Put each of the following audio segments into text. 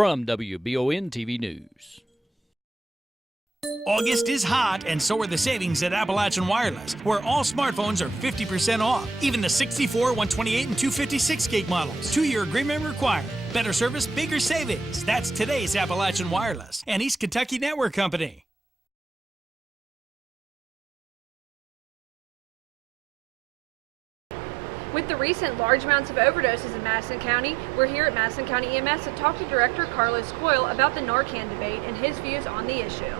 From WBON TV News. August is hot, and so are the savings at Appalachian Wireless, where all smartphones are 50% off. Even the 64, 128, and 256 gig models. 2-year agreement required. Better service, bigger savings. That's today's Appalachian Wireless and East Kentucky Network Company. With the recent large amounts of overdoses in Madison County, we're here at Madison County EMS to talk to Director Carlos Coyle about the Narcan debate and his views on the issue.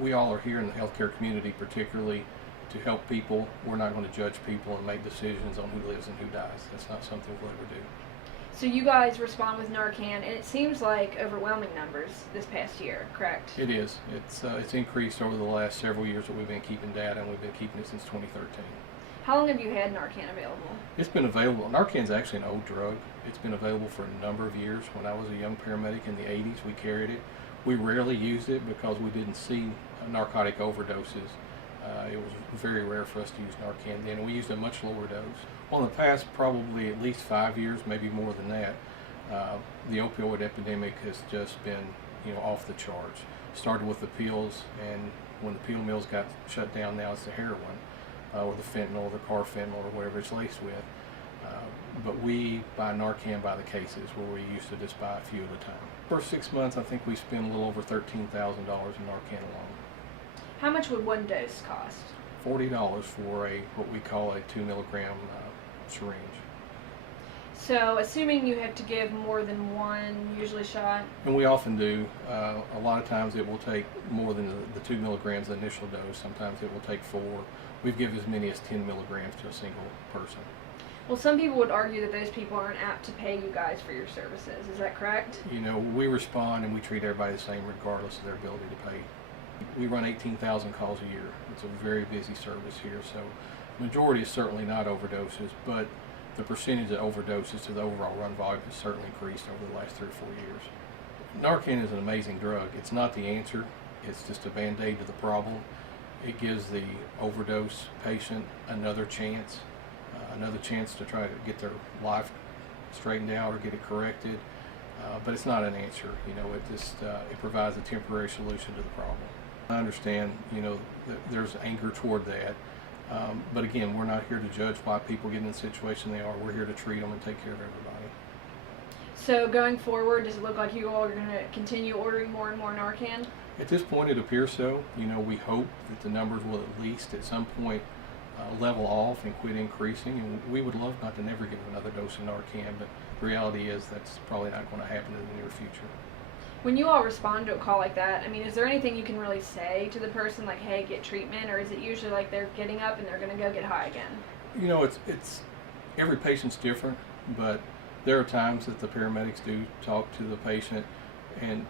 We all are here in the healthcare community particularly to help people. We're not going to judge people and make decisions on who lives and who dies. That's not something we'll ever do. So you guys respond with Narcan, and it seems like overwhelming numbers this past year, correct? It is. It's increased over the last several years that we've been keeping data, and we've been keeping it since 2013. How long have you had Narcan available? It's been available. Narcan's actually an old drug. It's been available for a number of years. When I was a young paramedic in the 80s, we carried it. We rarely used it because we didn't see narcotic overdoses. It was very rare for us to use Narcan then. We used a much lower dose. Well, in the past probably at least 5 years, maybe more than that, the opioid epidemic has just been off the charts. Started with the pills, and when the pill mills got shut down, now it's the heroin. Or the fentanyl, the carfentanil, or whatever it's laced with. But we buy Narcan by the cases, where we used to just buy a few at a time. First 6 months, I think we spent a little over $13,000 in Narcan alone. How much would one dose cost? $40 for what we call a 2 milligram syringe. So, assuming you have to give more than one usually shot? And we often do. A lot of times it will take more than the 2 milligrams, the initial dose. Sometimes it will take 4. We've given as many as 10 milligrams to a single person. Well, some people would argue that those people aren't apt to pay you guys for your services. Is that correct? We respond and we treat everybody the same regardless of their ability to pay. We run 18,000 calls a year. It's a very busy service here, so the majority is certainly not overdoses, but the percentage of overdoses to the overall run volume has certainly increased over the last 3 or 4 years. Narcan is an amazing drug. It's not the answer. It's just a band-aid to the problem. It gives the overdose patient another chance to try to get their life straightened out or get it corrected. But it's not an answer. It provides a temporary solution to the problem. I understand, that there's anger toward that. But again, we're not here to judge why people get in the situation they are. We're here to treat them and take care of everybody. So going forward, does it look like you all are going to continue ordering more and more Narcan? At this point, it appears so. We hope that the numbers will at least at some point level off and quit increasing. And we would love not to never give another dose of Narcan, but the reality is that's probably not going to happen in the near future. When you all respond to a call like that, is there anything you can really say to the person, like, hey, get treatment, or is it usually like they're getting up and they're going to go get high again? It's every patient's different, but there are times that the paramedics do talk to the patient and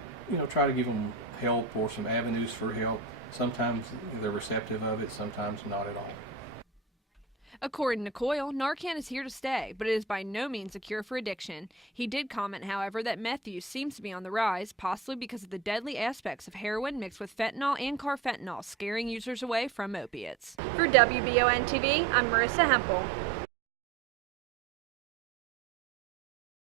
try to give them help or some avenues for help. Sometimes they're receptive of it, sometimes not at all. According to Coyle, Narcan is here to stay, but it is by no means a cure for addiction. He did comment, however, that meth use seems to be on the rise, possibly because of the deadly aspects of heroin mixed with fentanyl and carfentanil, scaring users away from opiates. For WBON TV, I'm Marissa Hempel.